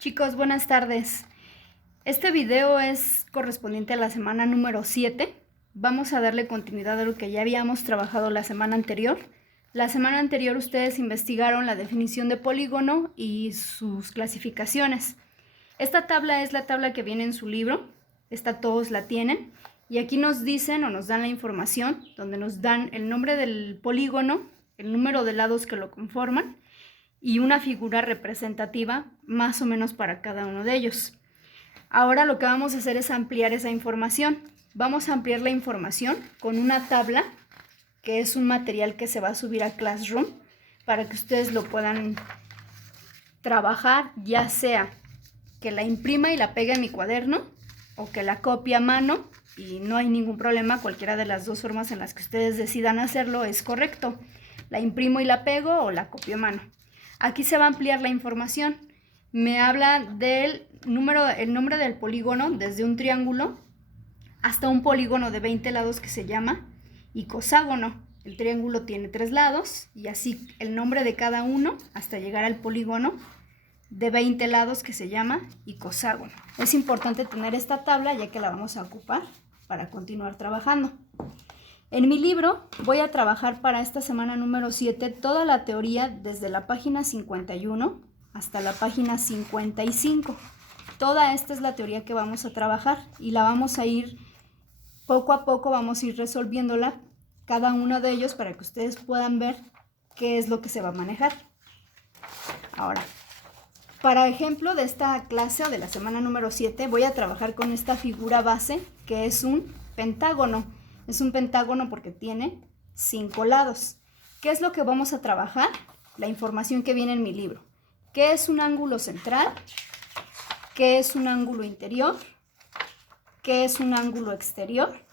Chicos, buenas tardes. Este video es correspondiente a la semana número 7. Vamos a darle continuidad a lo que ya habíamos trabajado la semana anterior. La semana anterior ustedes investigaron la definición de polígono y sus clasificaciones. Esta tabla es la tabla que viene en su libro. Esta todos la tienen. Y aquí nos dicen o nos dan la información donde nos dan el nombre del polígono, el número de lados que lo conforman y una figura representativa más o menos para cada uno de ellos. Ahora lo que vamos a hacer es ampliar esa información. Vamos a ampliar la información con una tabla, que es un material que se va a subir a Classroom para que ustedes lo puedan trabajar, ya sea que la imprima y la pegue en mi cuaderno o que la copie a mano, y no hay ningún problema, cualquiera de las dos formas en las que ustedes decidan hacerlo es correcto. La imprimo y la pego o la copio a mano. Aquí se va a ampliar la información. Me habla del el nombre del polígono desde un triángulo hasta un polígono de 20 lados que se llama icoságono. El triángulo tiene 3 lados y así el nombre de cada uno hasta llegar al polígono de 20 lados que se llama icoságono. Es importante tener esta tabla ya que la vamos a ocupar para continuar trabajando. En mi libro voy a trabajar para esta semana número 7 toda la teoría desde la página 51 hasta la página 55. Toda esta es la teoría que vamos a trabajar y la vamos a ir poco a poco, vamos a ir resolviéndola cada uno de ellos para que ustedes puedan ver qué es lo que se va a manejar. Ahora, para ejemplo de esta clase o de la semana número 7 voy a trabajar con esta figura base que es un pentágono. Es un pentágono porque tiene 5 lados. ¿Qué es lo que vamos a trabajar? La información que viene en mi libro. ¿Qué es un ángulo central? ¿Qué es un ángulo interior? ¿Qué es un ángulo exterior?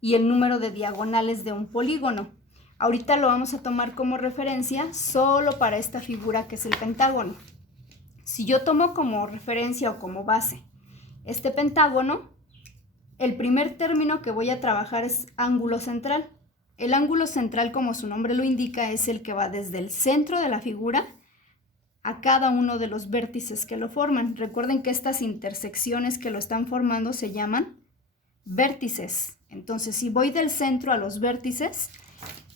Y el número de diagonales de un polígono. Ahorita lo vamos a tomar como referencia solo para esta figura que es el pentágono. Si yo tomo como referencia o como base este pentágono, el primer término que voy a trabajar es ángulo central. El ángulo central, como su nombre lo indica, es el que va desde el centro de la figura a cada uno de los vértices que lo forman. Recuerden que estas intersecciones que lo están formando se llaman vértices. Entonces, si voy del centro a los vértices,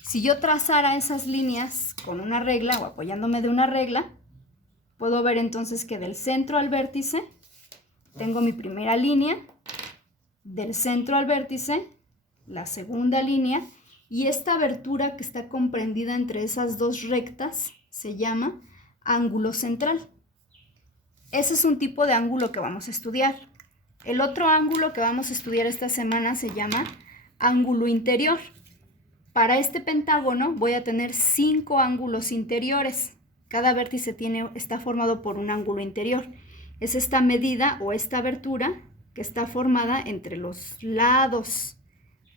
si yo trazara esas líneas con una regla o apoyándome de una regla, puedo ver entonces que del centro al vértice tengo mi primera línea, del centro al vértice, la segunda línea, y esta abertura que está comprendida entre esas dos rectas se llama ángulo central. Ese es un tipo de ángulo que vamos a estudiar. El otro ángulo que vamos a estudiar esta semana se llama ángulo interior. Para este pentágono voy a tener 5 ángulos interiores. Cada vértice está formado por un ángulo interior. Es esta medida o esta abertura que está formada entre los lados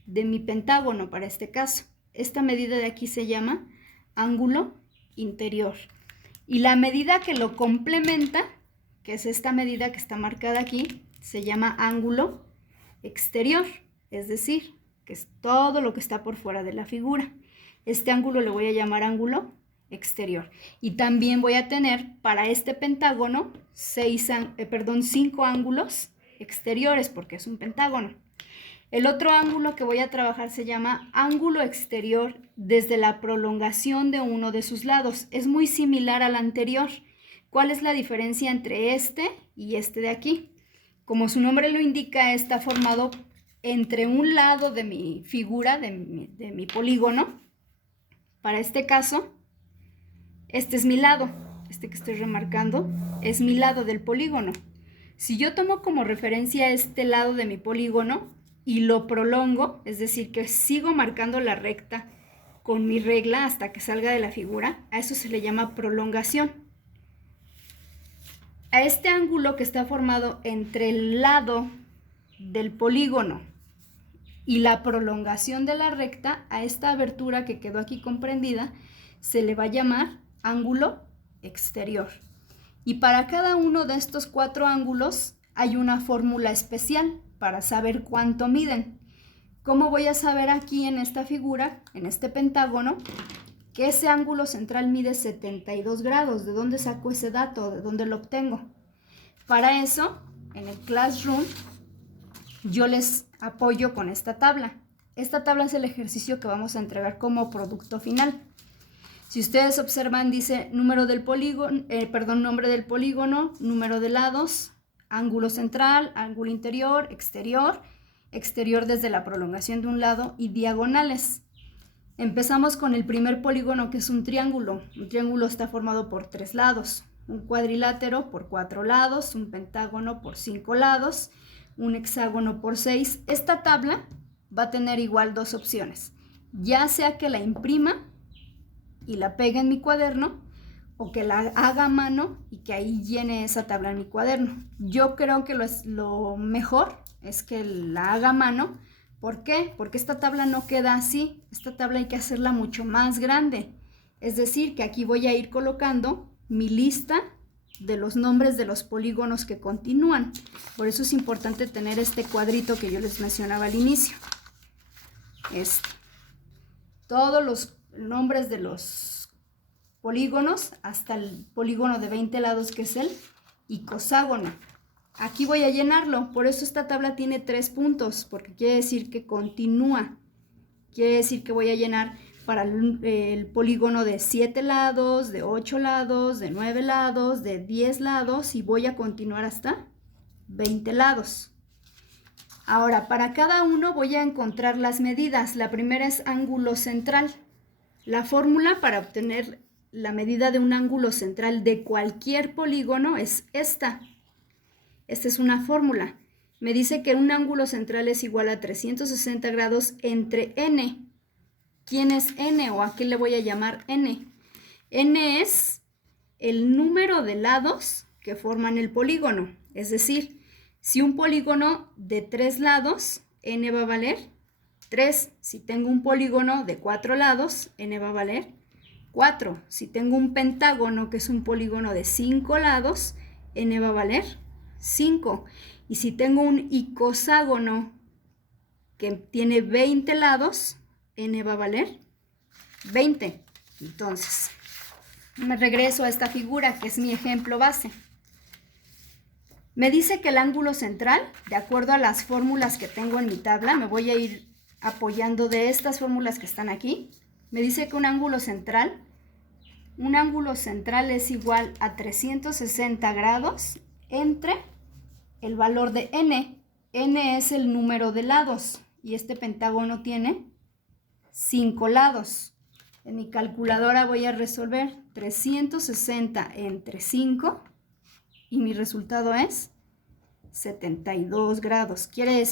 de mi pentágono para este caso. Esta medida de aquí se llama ángulo interior. Y la medida que lo complementa, que es esta medida que está marcada aquí, se llama ángulo exterior, es decir, que es todo lo que está por fuera de la figura. Este ángulo le voy a llamar ángulo exterior. Y también voy a tener para este pentágono 5 ángulos exteriores porque es un pentágono. El otro ángulo que voy a trabajar se llama ángulo exterior desde la prolongación de uno de sus lados. Es muy similar al anterior. ¿Cuál es la diferencia entre este y este de aquí? Como su nombre lo indica, está formado entre un lado de mi figura, de mi polígono. Para este caso, este es mi lado. Este que estoy remarcando es mi lado del polígono. Si yo tomo como referencia este lado de mi polígono y lo prolongo, es decir, que sigo marcando la recta con mi regla hasta que salga de la figura, a eso se le llama prolongación. A este ángulo que está formado entre el lado del polígono y la prolongación de la recta, a esta abertura que quedó aquí comprendida, se le va a llamar ángulo exterior. Y para cada uno de estos 4 ángulos hay una fórmula especial para saber cuánto miden. ¿Cómo voy a saber aquí en esta figura, en este pentágono, que ese ángulo central mide 72 grados? ¿De dónde saco ese dato? ¿De dónde lo obtengo? Para eso, en el Classroom, yo les apoyo con esta tabla. Esta tabla es el ejercicio que vamos a entregar como producto final. Si ustedes observan, dice número del polígono, nombre del polígono, número de lados, ángulo central, ángulo interior, exterior desde la prolongación de un lado y diagonales. Empezamos con el primer polígono, que es un triángulo. Un triángulo está formado por 3 lados, un cuadrilátero por 4 lados, un pentágono por 5 lados, un hexágono por 6. Esta tabla va a tener igual 2 opciones, ya sea que la imprima y la pegue en mi cuaderno, o que la haga a mano y que ahí llene esa tabla en mi cuaderno. Yo creo que lo mejor es que la haga a mano. ¿Por qué? Porque esta tabla no queda así. Esta tabla hay que hacerla mucho más grande. Es decir, que aquí voy a ir colocando mi lista de los nombres de los polígonos que continúan. Por eso es importante tener este cuadrito que yo les mencionaba al inicio. Todos los nombres de los polígonos hasta el polígono de 20 lados, que es el icoságono. Aquí voy a llenarlo. Por eso esta tabla tiene 3 puntos, porque quiere decir que continúa. Quiere decir que voy a llenar para el polígono de 7 lados, de 8 lados, de 9 lados, de 10 lados, y voy a continuar hasta 20 lados. Ahora, para cada uno voy a encontrar las medidas. La primera es ángulo central. La fórmula para obtener la medida de un ángulo central de cualquier polígono es esta. Esta es una fórmula. Me dice que un ángulo central es igual a 360 grados entre n. ¿Quién es n o a qué le voy a llamar n? N es el número de lados que forman el polígono. Es decir, si un polígono de 3 lados, n va a valer 3. Si tengo un polígono de 4 lados, n va a valer 4. Si tengo un pentágono, que es un polígono de 5 lados, n va a valer 5. Y si tengo un icoságono que tiene 20 lados, n va a valer 20. Entonces, me regreso a esta figura, que es mi ejemplo base. Me dice que el ángulo central, de acuerdo a las fórmulas que tengo en mi tabla, me voy a ir apoyando de estas fórmulas que están aquí. Me dice que un ángulo central es igual a 360 grados entre el valor de n. N es el número de lados y este pentágono tiene 5 lados. En mi calculadora voy a resolver 360 entre 5 y mi resultado es 72 grados. Quiere decir